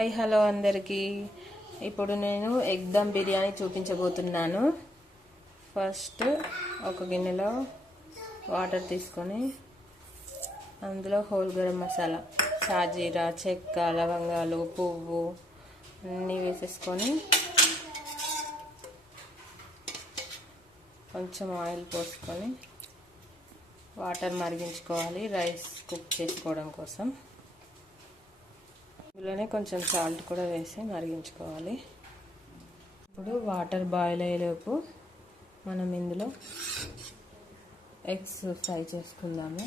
Hi hello అందరికీ. ఇప్పుడు నేను ఎగ్ దమ్ బిర్యానీ చూపించబోతున్నాను. ఫస్ట్ ఒక గిన్నెలో వాటర్ తీసుకొని అందులో హోల్ గరం మసాలా షాజీరా చెక్క లవంగాలు పువ్వు అన్నీ వేసేసుకొని కొంచెం ఆయిల్ పోసుకొని వాటర్ మరిగించుకోవాలి రైస్ కుక్ చేసుకోవడం కోసం. ఇందులోనే కొంచెం సాల్ట్ కూడా వేసి మరిగించుకోవాలి. ఇప్పుడు వాటర్ బాయిల్ అయ్యేలోపు మనం ఇందులో ఎగ్స్ ఫ్రై చేసుకుందాము.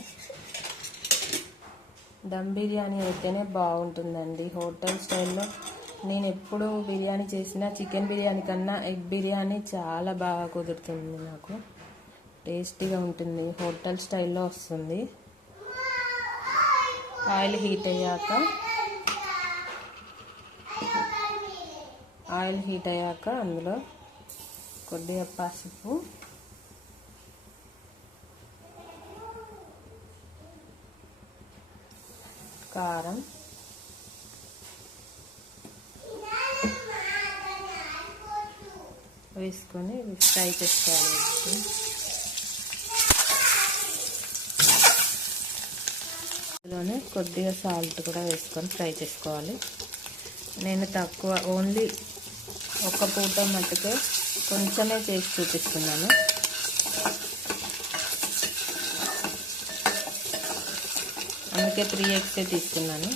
దమ్ బిర్యానీ అయితేనే బాగుంటుందండి. హోటల్ స్టైల్లో నేను ఎప్పుడు బిర్యానీ చేసినా చికెన్ బిర్యానీ కన్నా ఎగ్ బిర్యానీ చాలా బాగా కుదురుతుంది నాకు. టేస్టీగా ఉంటుంది. హోటల్ స్టైల్లో వస్తుంది. ఆయిల్ హీట్ అయ్యాక ఆయిల్ హీట్ అయ్యాక అందులో కొద్దిగా పసుపు. కారం. వేసుకొని ఫ్రై చేసుకోవాలి అందులోనే కొద్దిగా సాల్ట్ కూడా వేసుకొని ఫ్రై చేసుకోవాలి. నేను తక్కువ ఓన్లీ ఒక్క పూట మట్టుకే కొంచెమే చేసి చూపిస్తున్నాను. అందుకే త్రీ ఎగ్సే తీసుకున్నాను.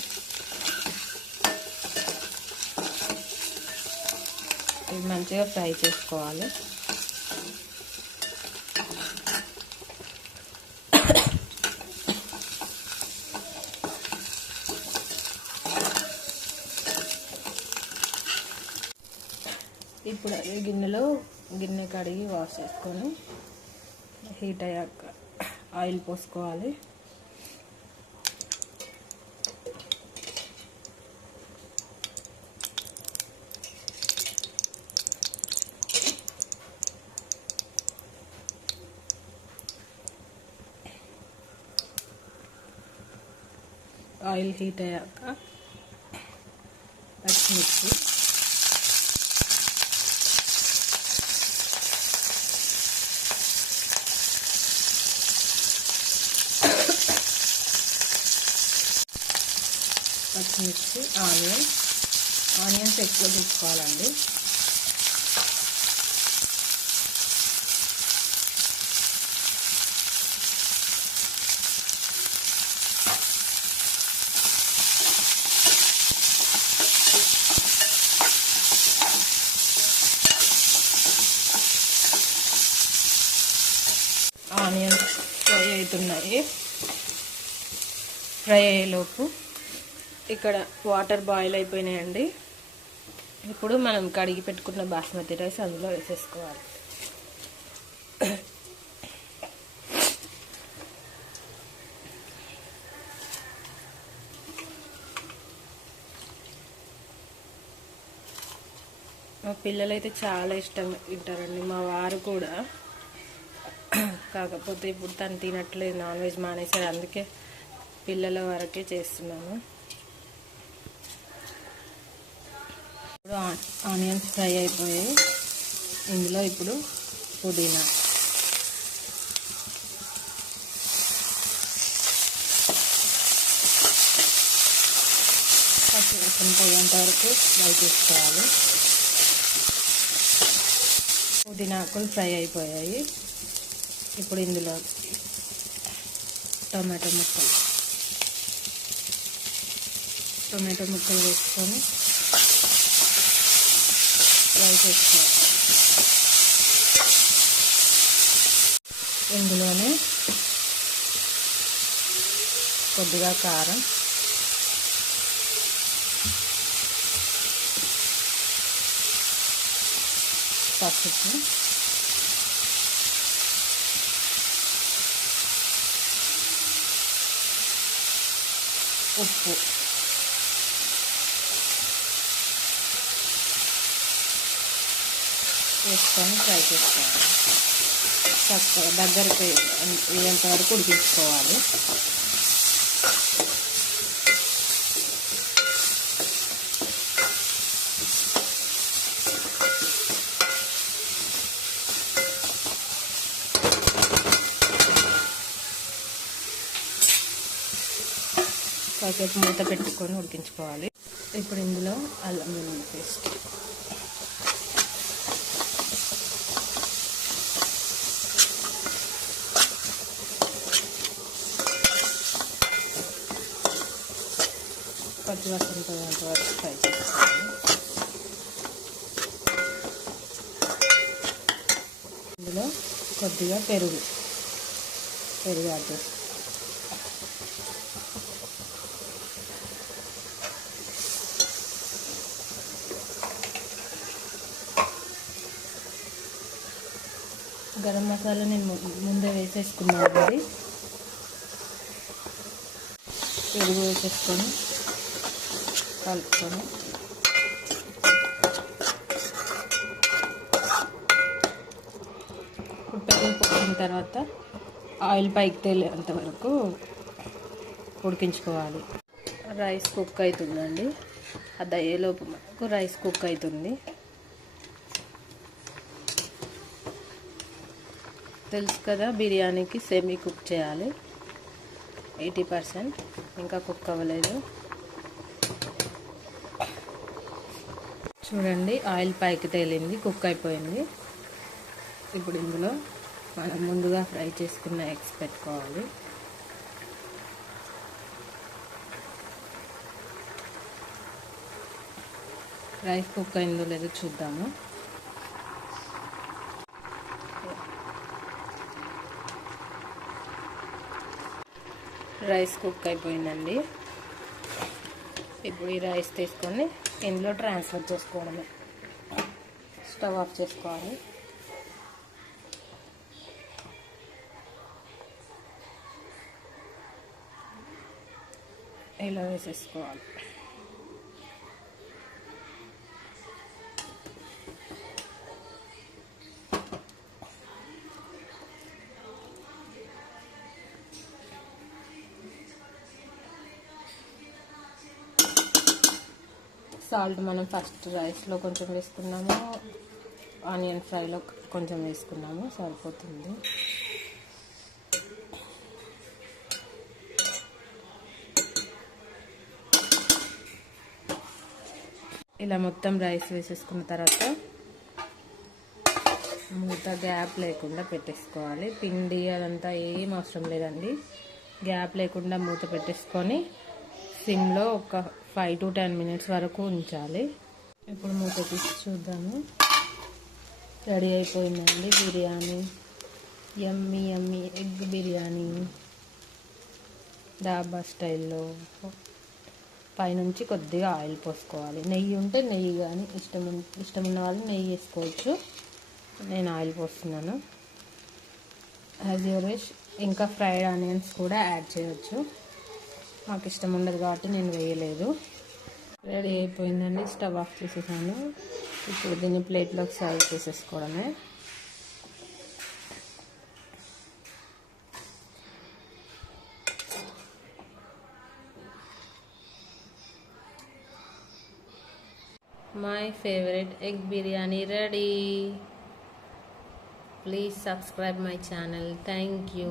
ఇది మంచిగా ఫ్రై చేసుకోవాలి. ఇప్పుడు అదే గిన్నెలో గిన్నె కడిగి వాష్ చేసుకొని హీట్ అయ్యాక ఆయిల్ పోసుకోవాలి. ఆయిల్ హీట్ అయ్యాక పచ్చిమిర్చి పచ్చిమిర్చి ఆనియన్. ఆనియన్స్ ఎక్కువ తీసుకోవాలండి. ఆనియన్స్ ఫ్రై అవుతున్నాయి. ఫ్రై అయ్యేలోపు ఇక్కడ వాటర్ బాయిల్ అయిపోయినాయండి. ఇప్పుడు మనం కడిగి పెట్టుకున్న బాస్మతి రైస్ అందులో వేసేసుకోవాలి. మా పిల్లలైతే చాలా ఇష్టంగా తింటారండి. మా వారు కూడా. కాకపోతే ఇప్పుడు తను తినట్లేదు నాన్ వెజ్ మానేశారు. అందుకే పిల్లల వరకే చేస్తున్నాను. ఇప్పుడు ఆనియన్స్ ఫ్రై అయిపోయాయి. ఇందులో ఇప్పుడు పుదీనా. పచ్చిరసం పోయేంత వరకు ఫ్రై చేసుకోవాలి. పుదీనా ఆకులు ఫ్రై అయిపోయాయి. ఇప్పుడు ఇందులో టమాటో ముక్కలు. టొమాటో ముక్కలు వేసుకొని ఇందులోనే కొద్దిగా కారం. పసుపు. ఉప్పు. వేసుకొని ఫ్రై చేసుకోవాలి. చక్కగా దగ్గరికి ఇదంత వరకు ఉడికించుకోవాలి. కాసేపు మూత పెట్టుకొని ఉడికించుకోవాలి. ఇప్పుడు ఇందులో అల్లం వెల్లుల్లి పేస్ట్. పచ్చివాసన పోయేంత వరకు ఫ్రై చేసుకోవాలి ఇందులో కొద్దిగా పెరుగు పెరుగు యాడ్ చేసుకోవాలి గరం మసాలా నేను ముందే వేసేసుకున్నాను అది పెరుగు వేసేసుకొని కలుపుకొని ఇప్పుడు పెరుగు పోసిన తర్వాత ఆయిల్ పైకి తేలేంత వరకు ఉడికించుకోవాలి. రైస్ కుక్ అవుతుందండి అది అయ్యేలోపు మనకు రైస్ కుక్ అవుతుంది తెలుసు కదా బిర్యానీకి సెమీ కుక్ చేయాలి. Eighty percent. ఇంకా కుక్ అవ్వలేదు. చూడండి ఆయిల్ పైకి తేలింది కుక్ అయిపోయింది. ఇప్పుడు ఇందులో మనం ముందుగా ఫ్రై చేసుకున్న ఎగ్స్ పెట్టుకోవాలి. రైస్ కుక్ అయిందో లేదో చూద్దాము. రైస్ కుక్ అయిపోయిందండి. ఇప్పుడు ఈ రైస్ తీసుకొని ఇందులో ట్రాన్స్ఫర్ చేసుకోవడమే. స్టవ్ ఆఫ్ చేసుకోవాలి. ఇలా వేసేసుకోవాలి. సాల్ట్ మనం ఫస్ట్ రైస్లో కొంచెం వేసుకున్నాము ఆనియన్ ఫ్రైలో కొంచెం వేసుకున్నాము సరిపోతుంది. ఇలా మొత్తం రైస్ వేసేసుకున్న తర్వాత మూత గ్యాప్ లేకుండా పెట్టేసుకోవాలి. పిండి అదంతా ఏం అవసరం లేదండి. గ్యాప్ లేకుండా మూత పెట్టేసుకొని సిమ్లో ఒక ఫైవ్ టు టెన్ మినిట్స్ వరకు ఉంచాలి. ఇప్పుడు మూత తీసి చూద్దాము. రెడీ అయిపోయిందండి బిర్యానీ. ఎమ్మి ఎమ్మి ఎగ్ బిర్యానీ. డాబా స్టైల్లో. పైనుంచి కొద్దిగా ఆయిల్ పోసుకోవాలి. నెయ్యి ఉంటే నెయ్యి కానీ ఇష్టం ఇష్టం ఉన్న వాళ్ళు నెయ్యి వేసుకోవచ్చు. నేను ఆయిల్ పోస్తున్నాను. యాజ్ యూర్ ఇంకా ఫ్రైడ్ ఆనియన్స్ కూడా యాడ్ చేయొచ్చు. నాకు ఇష్టం ఉండదు కాబట్టి నేను వేయలేదు. రెడీ అయిపోయిందండి స్టవ్ ఆఫ్ చేసేసాను. ఇప్పుడు దీన్ని ప్లేట్లోకి సర్వ్ చేసేసుకోవడమే. My favourite egg biryani ready please subscribe my channel thank you